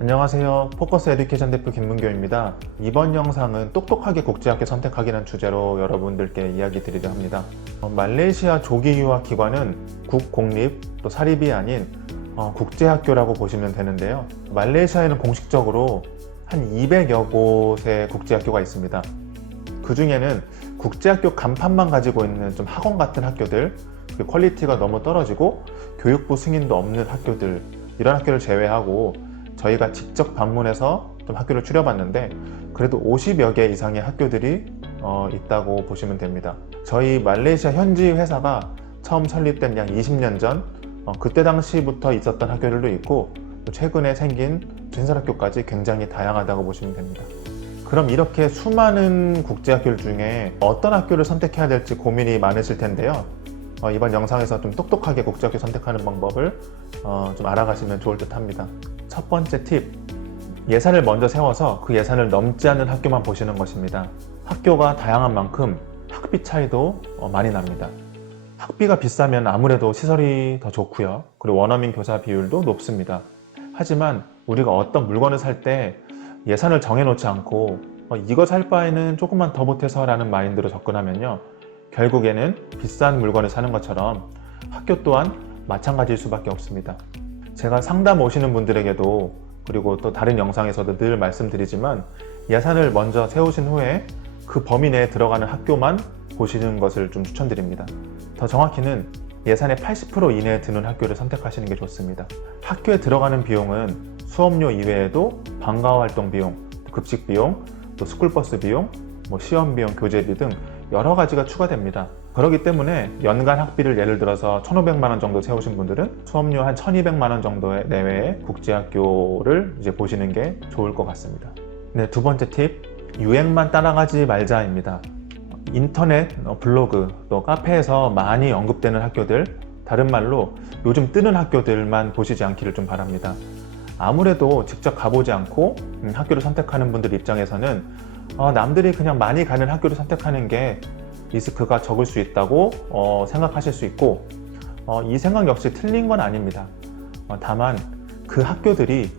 안녕하세요. 포커스 에듀케이션 대표 김문교입니다. 이번 영상은 똑똑하게 국제학교 선택하기라는 주제로 여러분들께 이야기 드리려 합니다. 말레이시아 조기 유학 기관은 국공립 또 사립이 아닌 국제학교라고 보시면 되는데요. 말레이시아에는 공식적으로 한 200여 곳의 국제학교가 있습니다. 그 중에는 국제학교 간판만 가지고 있는 좀 학원 같은 학교들, 그 퀄리티가 너무 떨어지고 교육부 승인도 없는 학교들, 이런 학교를 제외하고 저희가 직접 방문해서 좀 학교를 추려봤는데 그래도 50여 개 이상의 학교들이 있다고 보시면 됩니다. 저희 말레이시아 현지 회사가 처음 설립된 약 20년 전 그때 당시부터 있었던 학교들도 있고 최근에 생긴 신설학교까지 굉장히 다양하다고 보시면 됩니다. 그럼 이렇게 수많은 국제학교 중에 어떤 학교를 선택해야 될지 고민이 많으실 텐데요. 이번 영상에서 좀 똑똑하게 국제학교 선택하는 방법을 좀 알아가시면 좋을 듯 합니다. 첫 번째 팁, 예산을 먼저 세워서 그 예산을 넘지 않는 학교만 보시는 것입니다. 학교가 다양한 만큼 학비 차이도 많이 납니다. 학비가 비싸면 아무래도 시설이 더 좋고요. 그리고 원어민 교사 비율도 높습니다. 하지만 우리가 어떤 물건을 살 때 예산을 정해놓지 않고 이거 살 바에는 조금만 더 보태서 라는 마인드로 접근하면요, 결국에는 비싼 물건을 사는 것처럼 학교 또한 마찬가지일 수밖에 없습니다. 제가 상담 오시는 분들에게도 그리고 또 다른 영상에서도 늘 말씀드리지만 예산을 먼저 세우신 후에 그 범위 내에 들어가는 학교만 보시는 것을 좀 추천드립니다. 더 정확히는 예산의 80% 이내에 드는 학교를 선택하시는 게 좋습니다. 학교에 들어가는 비용은 수업료 이외에도 방과후 활동 비용, 급식 비용, 또 스쿨버스 비용, 시험 비용, 교재비 등 여러 가지가 추가됩니다. 그렇기 때문에 연간 학비를 예를 들어서 1,500만 원 정도 세우신 분들은 수업료 한 1,200만 원 정도 내외의 국제학교를 이제 보시는 게 좋을 것 같습니다. 네, 두 번째 팁, 유행만 따라가지 말자입니다. 인터넷, 블로그, 또 카페에서 많이 언급되는 학교들, 다른 말로 요즘 뜨는 학교들만 보시지 않기를 좀 바랍니다. 아무래도 직접 가보지 않고 학교를 선택하는 분들 입장에서는 남들이 그냥 많이 가는 학교를 선택하는 게 리스크가 적을 수 있다고 생각하실 수 있고, 이 생각 역시 틀린 건 아닙니다. 다만 그 학교들이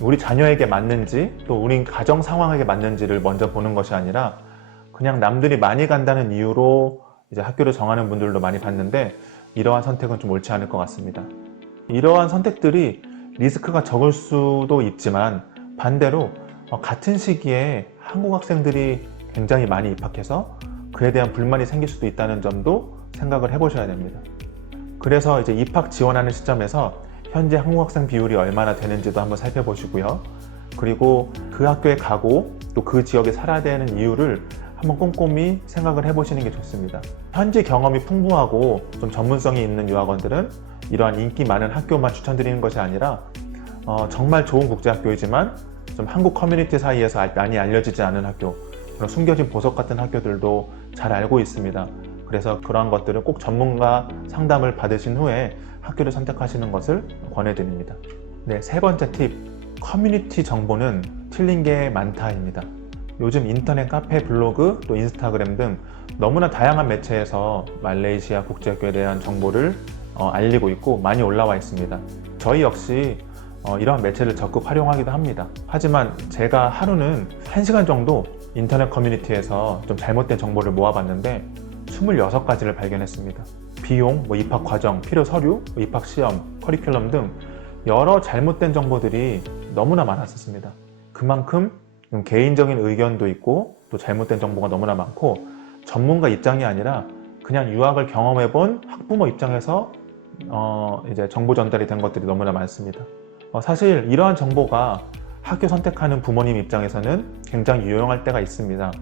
우리 자녀에게 맞는지 또 우리 가정 상황에게 맞는지를 먼저 보는 것이 아니라 그냥 남들이 많이 간다는 이유로 이제 학교를 정하는 분들도 많이 봤는데 이러한 선택은 좀 옳지 않을 것 같습니다. 이러한 선택들이 리스크가 적을 수도 있지만 반대로 같은 시기에 한국 학생들이 굉장히 많이 입학해서 그에 대한 불만이 생길 수도 있다는 점도 생각을 해보셔야 됩니다. 그래서 이제 입학 지원하는 시점에서 현재 한국 학생 비율이 얼마나 되는지도 한번 살펴보시고요. 그리고 그 학교에 가고 또 그 지역에 살아야 되는 이유를 한번 꼼꼼히 생각을 해보시는 게 좋습니다. 현지 경험이 풍부하고 좀 전문성이 있는 유학원들은 이러한 인기 많은 학교만 추천드리는 것이 아니라 정말 좋은 국제학교이지만 좀 한국 커뮤니티 사이에서 많이 알려지지 않은 학교, 그런 숨겨진 보석 같은 학교들도 잘 알고 있습니다. 그래서 그러한 것들은 꼭 전문가 상담을 받으신 후에 학교를 선택하시는 것을 권해드립니다. 네, 세 번째 팁, 커뮤니티 정보는 틀린 게 많다입니다. 요즘 인터넷 카페, 블로그, 또 인스타그램 등 너무나 다양한 매체에서 말레이시아 국제학교에 대한 정보를 알리고 있고 많이 올라와 있습니다. 저희 역시 이러한 매체를 적극 활용하기도 합니다. 하지만 제가 하루는 1시간 정도 인터넷 커뮤니티에서 좀 잘못된 정보를 모아봤는데 26가지를 발견했습니다. 비용, 입학 과정, 필요 서류, 입학 시험, 커리큘럼 등 여러 잘못된 정보들이 너무나 많았었습니다. 그만큼 개인적인 의견도 있고 또 잘못된 정보가 너무나 많고 전문가 입장이 아니라 그냥 유학을 경험해본 학부모 입장에서 이제 정보 전달이 된 것들이 너무나 많습니다. 사실 이러한 정보가 학교 선택하는 부모님 입장에서는 굉장히 유용할 때가 있습니다.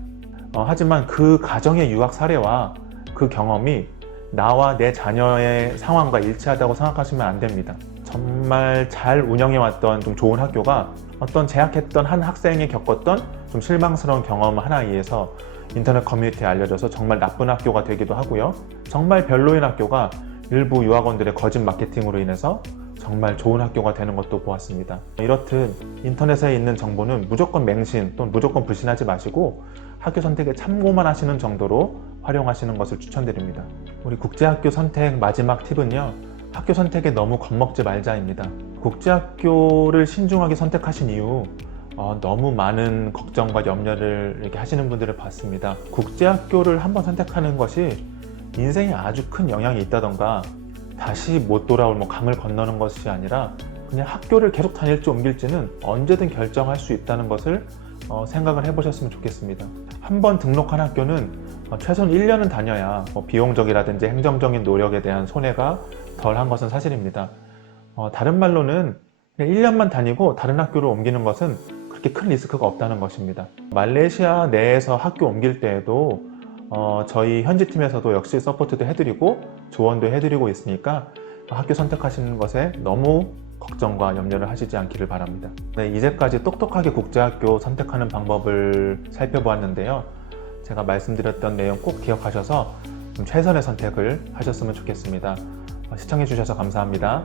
하지만 그 가정의 유학 사례와 그 경험이 나와 내 자녀의 상황과 일치하다고 생각하시면 안 됩니다. 정말 잘 운영해왔던 좀 좋은 학교가 어떤 재학했던 한 학생이 겪었던 좀 실망스러운 경험 하나에 의해서 인터넷 커뮤니티에 알려져서 정말 나쁜 학교가 되기도 하고요. 정말 별로인 학교가 일부 유학원들의 거짓 마케팅으로 인해서 정말 좋은 학교가 되는 것도 보았습니다. 이렇듯 인터넷에 있는 정보는 무조건 맹신 또는 무조건 불신하지 마시고 학교 선택에 참고만 하시는 정도로 활용하시는 것을 추천드립니다. 우리 국제학교 선택 마지막 팁은요, 학교 선택에 너무 겁먹지 말자입니다. 국제학교를 신중하게 선택하신 이유, 너무 많은 걱정과 염려를 이렇게 하시는 분들을 봤습니다. 국제학교를 한번 선택하는 것이 인생에 아주 큰 영향이 있다던가 다시 못 돌아올 강을 건너는 것이 아니라 그냥 학교를 계속 다닐지 옮길지는 언제든 결정할 수 있다는 것을 생각을 해보셨으면 좋겠습니다. 한번 등록한 학교는 최소한 1년은 다녀야 비용적이라든지 행정적인 노력에 대한 손해가 덜한 것은 사실입니다. 다른 말로는 그냥 1년만 다니고 다른 학교를 옮기는 것은 그렇게 큰 리스크가 없다는 것입니다. 말레이시아 내에서 학교 옮길 때에도 저희 현지팀에서도 역시 서포트도 해드리고 조언도 해드리고 있으니까 학교 선택하시는 것에 너무 걱정과 염려를 하시지 않기를 바랍니다. 네, 이제까지 똑똑하게 국제학교 선택하는 방법을 살펴보았는데요. 제가 말씀드렸던 내용 꼭 기억하셔서 좀 최선의 선택을 하셨으면 좋겠습니다. 시청해 주셔서 감사합니다.